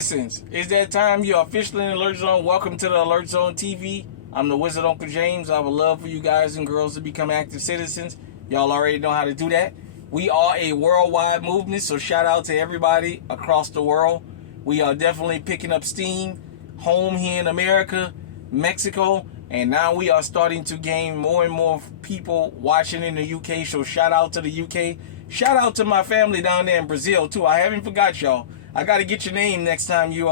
It's that time. You're officially in Alert Zone. Welcome to the Alert Zone TV. I'm the Wizard Uncle James. I would love for you guys and girls to become active citizens. Y'all already know how to do that. We are a worldwide movement, so shout out to everybody across the world. We are definitely picking up steam home here in America, Mexico, and now we are starting to gain more and more people watching in the UK, so shout out to the UK. Shout out to my family down there in Brazil, too. I haven't forgot y'all. I got to get your name next time you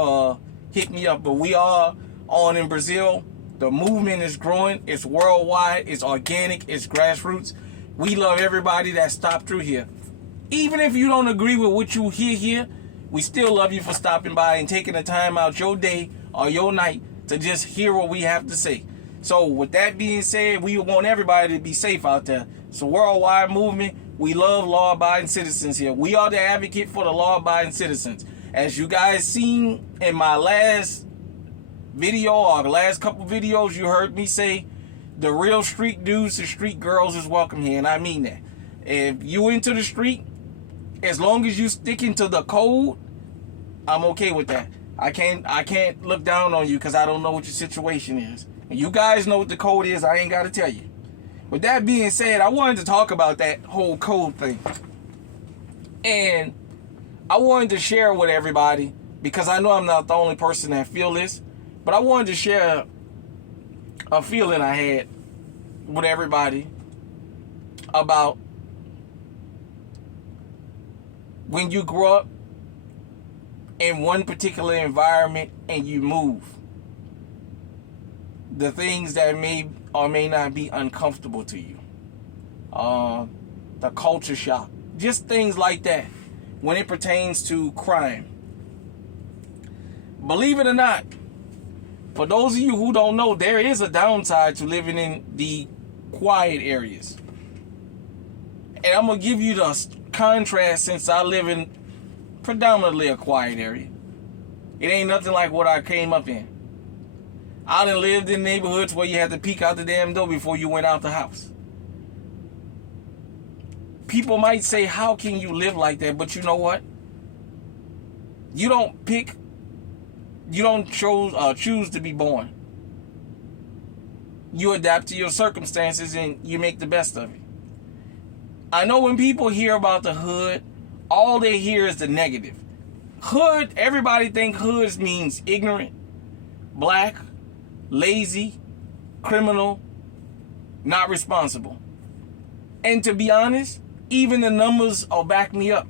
hit me up. But we are on in Brazil. The movement is growing. It's worldwide. It's organic. It's grassroots. We love everybody that stopped through here. Even if you don't agree with what you hear here, we still love you for stopping by and taking the time out your day or your night to just hear what we have to say. So with that being said, we want everybody to be safe out there. It's a worldwide movement. We love law-abiding citizens here. We are the advocate for the law-abiding citizens. As you guys seen in my last video or the last couple videos, you heard me say the real street dudes and street girls is welcome here, and I mean that. If you into the street, as long as you sticking to the code, I'm okay with that. I can't look down on you because I don't know what your situation is. And you guys know what the code is. I ain't got to tell you. With that being said, I wanted to talk about that whole code thing. And I wanted to share with everybody, because I know I'm not the only person that feel this, but I wanted to share a feeling I had with everybody about when you grow up in one particular environment and you move. The things that may or may not be uncomfortable to you. The culture shock. Just things like that when it pertains to crime. Believe it or not, for those of you who don't know, there is a downside to living in the quiet areas. And I'm going to give you the contrast since I live in predominantly a quiet area. It ain't nothing like what I came up in. I done lived in neighborhoods where you had to peek out the damn door before you went out the house. People might say, how can you live like that? But you know what? You don't choose to be born. You adapt to your circumstances and you make the best of it. I know when people hear about the hood, all they hear is the negative. Hood, everybody think hoods means ignorant, black, lazy, criminal, not responsible. And to be honest, even the numbers will back me up.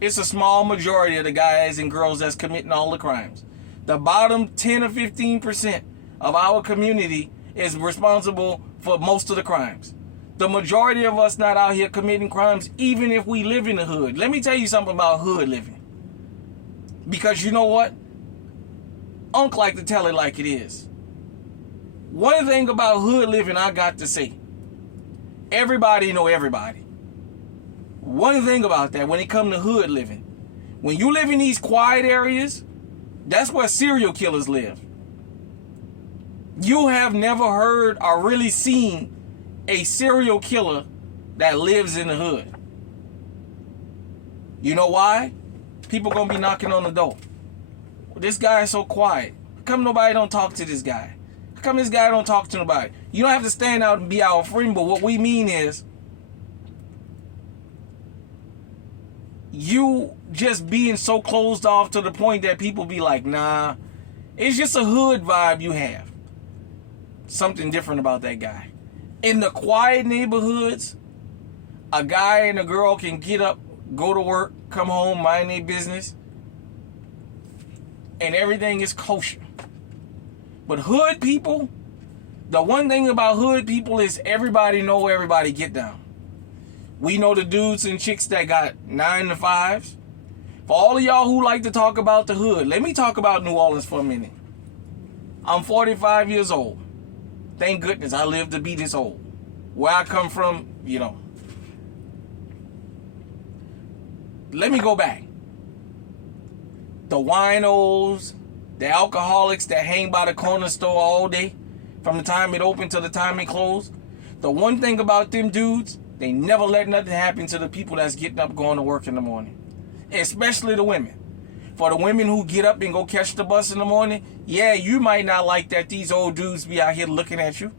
It's a small majority of the guys and girls that's committing all the crimes. The bottom 10 or 15% of our community is responsible for most of the crimes. The majority of us not out here committing crimes, even if we live in the hood. Let me tell you something about hood living. Because you know what? Unc like to tell it like it is. One thing about hood living I got to say, everybody know everybody. One thing about that when it comes to hood living, when you live in these quiet areas, that's where serial killers live. You have never heard or really seen a serial killer that lives in the hood. You know why? People gonna be knocking on the door. This guy is so quiet. How come nobody don't talk to this guy? How come this guy don't talk to nobody? You don't have to stand out and be our friend, but what we mean is you just being so closed off to the point that people be like, nah, it's just a hood vibe you have. Something different about that guy. In the quiet neighborhoods, a guy and a girl can get up, go to work, come home, mind their business, and everything is kosher. But hood people, the one thing about hood people is everybody know everybody get down. We know the dudes and chicks that got 9 to 5s. For all of y'all who like to talk about the hood, let me talk about New Orleans for a minute. I'm 45 years old. Thank goodness I lived to be this old. Where I come from, you know. Let me go back. The winos, the alcoholics that hang by the corner store all day, from the time it opened to the time it closed. The one thing about them dudes, they never let nothing happen to the people that's getting up going to work in the morning. Especially the women. For the women who get up and go catch the bus in the morning, yeah, you might not like that these old dudes be out here looking at you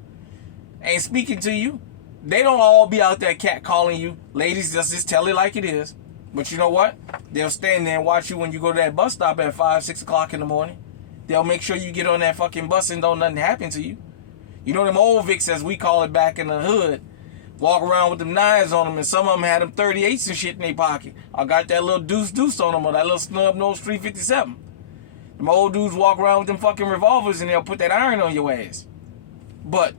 and speaking to you. They don't all be out there catcalling you. Ladies, just tell it like it is. But you know what? They'll stand there and watch you when you go to that bus stop at 5, 6 o'clock in the morning. They'll make sure you get on that fucking bus and don't nothing happen to you. You know them old Vicks, as we call it back in the hood, walk around with them knives on them, and some of them had them 38s and shit in their pocket. I got that little deuce on them, or that little snub nose 357. Them old dudes walk around with them fucking revolvers and they'll put that iron on your ass. But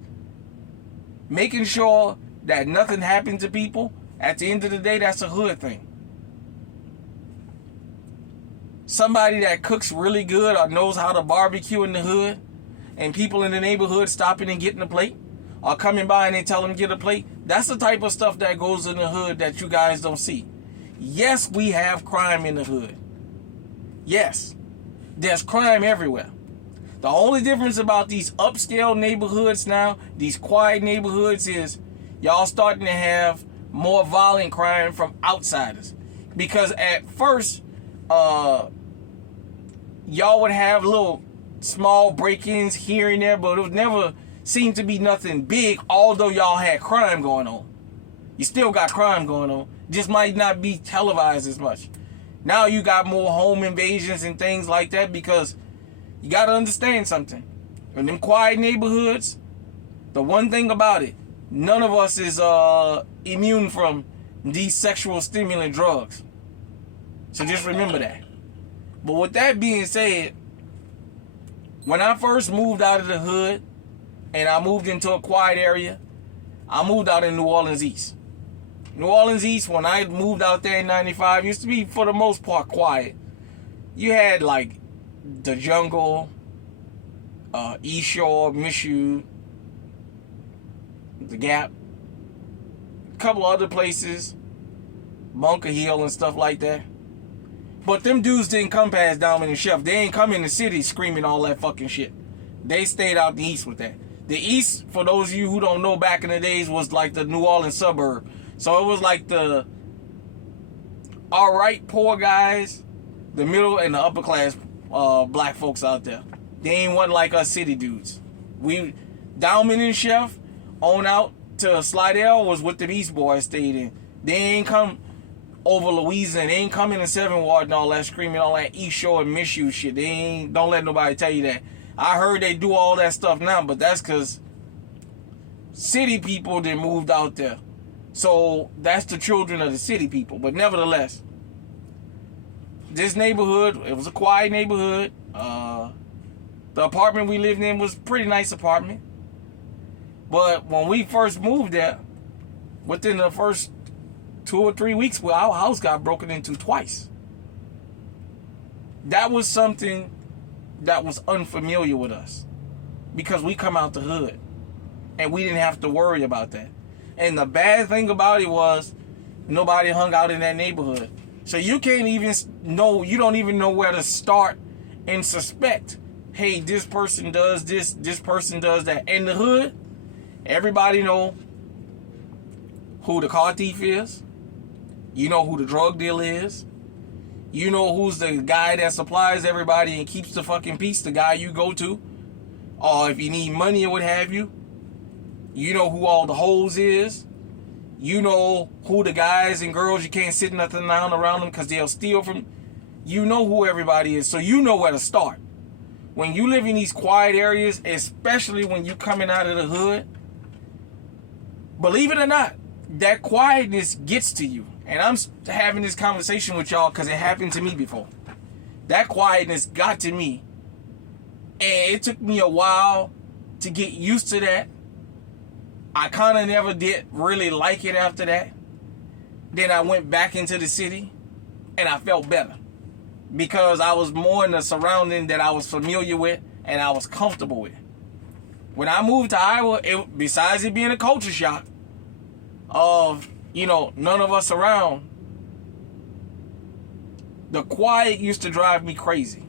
making sure that nothing happened to people, at the end of the day, that's a hood thing. Somebody that cooks really good or knows how to barbecue in the hood, and people in the neighborhood stopping and getting a plate, or coming by and they tell them to get a plate, that's the type of stuff that goes in the hood that you guys don't see. Yes, we have crime in the hood. Yes, there's crime everywhere. The only difference about these upscale neighborhoods now, these quiet neighborhoods, is y'all starting to have more violent crime from outsiders. Because at first, y'all would have little small break-ins here and there, but it would never seem to be nothing big, although y'all had crime going on. You still got crime going on. Just might not be televised as much. Now you got more home invasions and things like that, because you got to understand something. In them quiet neighborhoods, the one thing about it, none of us is immune from these sexual stimulant drugs. So just remember that. But with that being said, when I first moved out of the hood and I moved into a quiet area, I moved out in New Orleans East. New Orleans East, when I moved out there in 95, used to be, for the most part, quiet. You had, like, the Jungle, East Shore, Michoud, the Gap, a couple other places, Bunker Hill and stuff like that. But them dudes didn't come past Diamond and Chef. They ain't come in the city screaming all that fucking shit. They stayed out the East with that. The East, for those of you who don't know, back in the days was like the New Orleans suburb. So it was like the alright poor guys, the middle and the upper class black folks out there. They ain't wasn't like us city dudes. Diamond and Chef on out to Slidell was what the East boys stayed in. They ain't come over Louisiana. They ain't come in the 7th Ward and all that, screaming all that East Shore and Michoud shit. Don't let nobody tell you that. I heard they do all that stuff now, but that's because city people then moved out there. So that's the children of the city people. But nevertheless, this neighborhood, it was a quiet neighborhood. The apartment we lived in was a pretty nice apartment. But when we first moved there, within the first 2 or 3 weeks, our house got broken into twice. That was something that was unfamiliar with us, because we come out the hood and we didn't have to worry about that. And the bad thing about it was nobody hung out in that neighborhood. So you can't even know, you don't even know where to start and suspect, hey, this person does this person does that. In the hood, everybody know who the car thief is. You know who the drug dealer is. You know who's the guy that supplies everybody and keeps the fucking peace, the guy you go to. Or if you need money or what have you. You know who all the hoes is. You know who the guys and girls you can't sit nothing down around them because they'll steal from. You know who everybody is, so you know where to start. When you live in these quiet areas, especially when you coming out of the hood, believe it or not, that quietness gets to you. And I'm having this conversation with y'all because it happened to me before. That quietness got to me. And it took me a while to get used to that. I kind of never did really like it after that. Then I went back into the city and I felt better. Because I was more in the surrounding that I was familiar with and I was comfortable with. When I moved to Iowa, besides it being a culture shock of, none of us around, the quiet used to drive me crazy.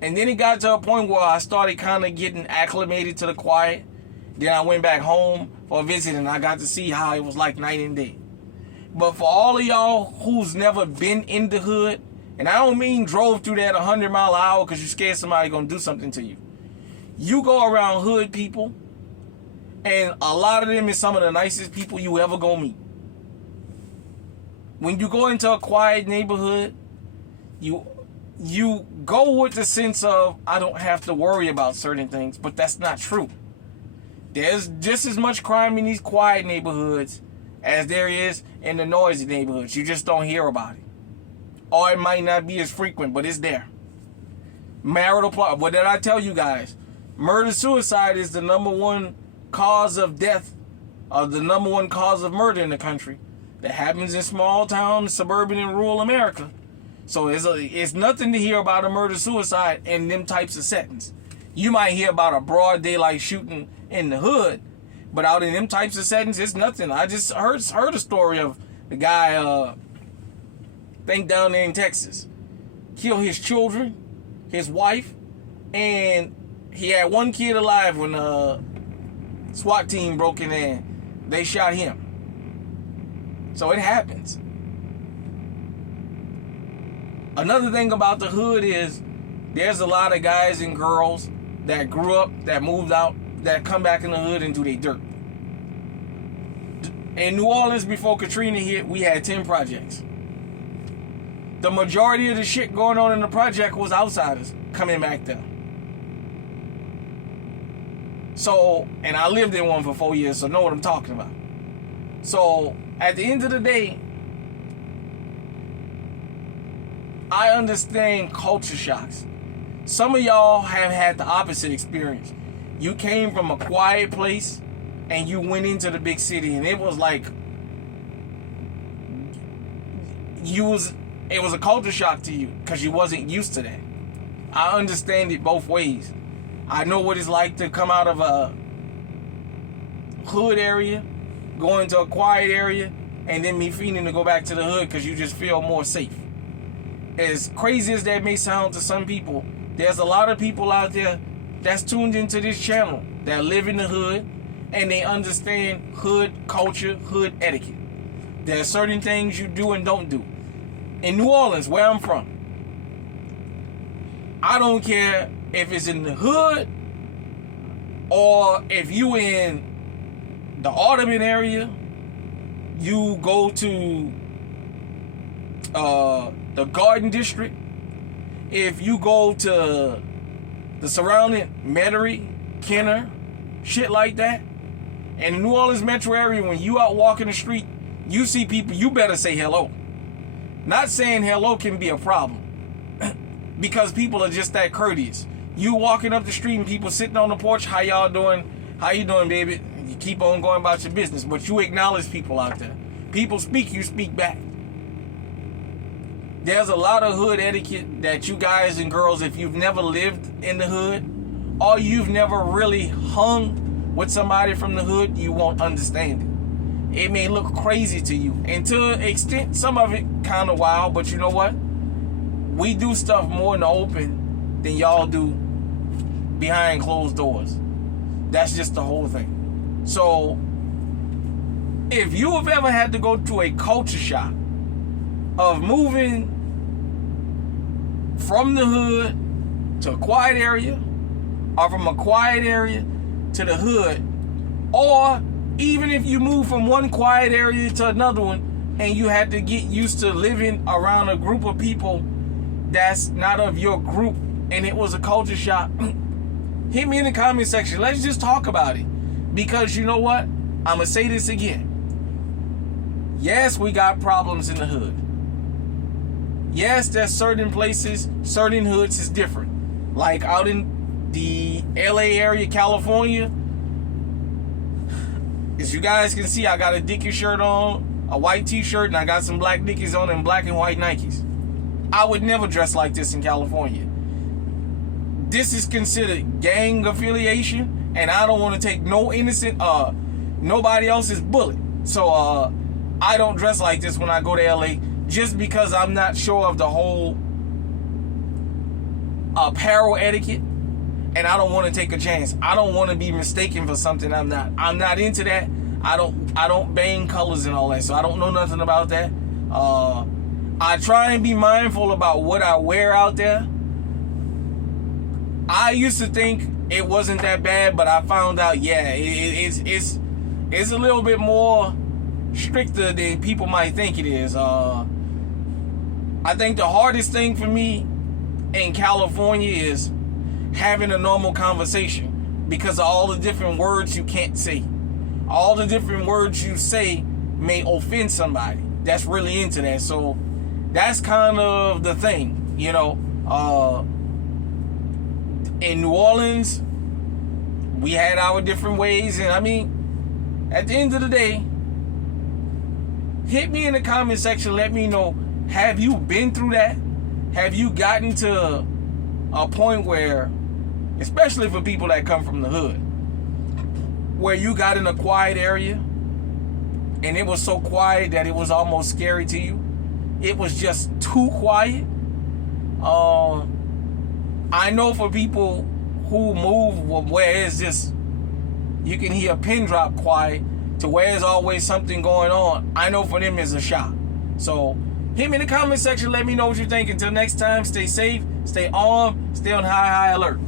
And then it got to a point where I started kind of getting acclimated to the quiet. Then I went back home for a visit and I got to see how it was like night and day. But for all of y'all who's never been in the hood And I don't mean drove through that 100 mph because you're scared somebody gonna do something to you. You go around hood people, and a lot of them is some of the nicest people you ever gonna meet. When you go into a quiet neighborhood, you go with the sense of, I don't have to worry about certain things, but that's not true. There's just as much crime in these quiet neighborhoods as there is in the noisy neighborhoods. You just don't hear about it. Or it might not be as frequent, but it's there. Marital plot. What did I tell you guys? Murder-suicide is the number one cause of death, or the number one cause of murder in the country. That happens in small town, suburban, and rural America. So it's nothing to hear about a murder-suicide in them types of settings. You might hear about a broad daylight shooting in the hood, but out in them types of settings, it's nothing. I just heard a story of the guy, think down there in Texas, killed his children, his wife, and he had one kid alive when the SWAT team broke in there. They shot him. So it happens. Another thing about the hood is there's a lot of guys and girls that grew up, that moved out, that come back in the hood and do their dirt. In New Orleans, before Katrina hit, we had 10 projects. The majority of the shit going on in the project was outsiders coming back there. So, and I lived in one for 4 years, so I know what I'm talking about. So, at the end of the day, I understand culture shocks. Some of y'all have had the opposite experience. You came from a quiet place and you went into the big city, and it was like it was a culture shock to you because you wasn't used to that. I understand it both ways. I know what it's like to come out of a hood area, go into a quiet area, and then me feeling to go back to the hood because you just feel more safe. As crazy as that may sound to some people, there's a lot of people out there that's tuned into this channel that live in the hood and they understand hood culture, hood etiquette. There are certain things you do and don't do. In New Orleans, where I'm from, I don't care if it's in the hood or if you in the Audubon area, you go to the Garden District, if you go to the surrounding Metairie, Kenner, shit like that. And the New Orleans metro area, when you out walking the street, you see people, you better say hello. Not saying hello can be a problem because people are just that courteous. You walking up the street and people sitting on the porch, how y'all doing? How you doing, baby? You keep on going about your business, but you acknowledge people out there. People speak, you speak back. There's a lot of hood etiquette that you guys and girls, if you've never lived in the hood or you've never really hung with somebody from the hood, you won't understand it. It may look crazy to you. And to an extent, some of it kind of wild, but you know what? We do stuff more in the open than y'all do behind closed doors. That's just the whole thing. So, if you have ever had to go to a culture shock of moving from the hood to a quiet area, or from a quiet area to the hood, or even if you move from one quiet area to another one and you had to get used to living around a group of people that's not of your group and it was a culture shock, hit me in the comment section. Let's just talk about it. Because you know what? I'm going to say this again. Yes, we got problems in the hood. Yes, there's certain places, certain hoods is different. Like out in the LA area, California, as you guys can see, I got a Dickies shirt on, a white t-shirt, and I got some black Dickies on and black and white Nikes. I would never dress like this in California. This is considered gang affiliation, and I don't want to take no innocent, nobody else's bullet. So, I don't dress like this when I go to LA, just because I'm not sure of the whole apparel etiquette, and I don't want to take a chance. I don't want to be mistaken for something I'm not. I'm not into that. I don't bang colors and all that, so I don't know nothing about that. I try and be mindful about what I wear out there. I used to think it wasn't that bad, but I found out, yeah, it's a little bit more stricter than people might think it is. I think the hardest thing for me in California is having a normal conversation because of all the different words you can't say. All the different words you say may offend somebody that's really into that. So that's kind of the thing, you know. In New Orleans, we had our different ways, and I mean, at the end of the day, hit me in the comment section. Let me know, have you been through that? Have you gotten to a point where, especially for people that come from the hood, where you got in a quiet area and it was so quiet that it was almost scary to you? It was just too quiet. I know for people who move where it's just, you can hear a pin drop quiet to where there's always something going on, I know for them it's a shock. So hit me in the comment section. Let me know what you think. Until next time, stay safe, stay armed, stay on high alert.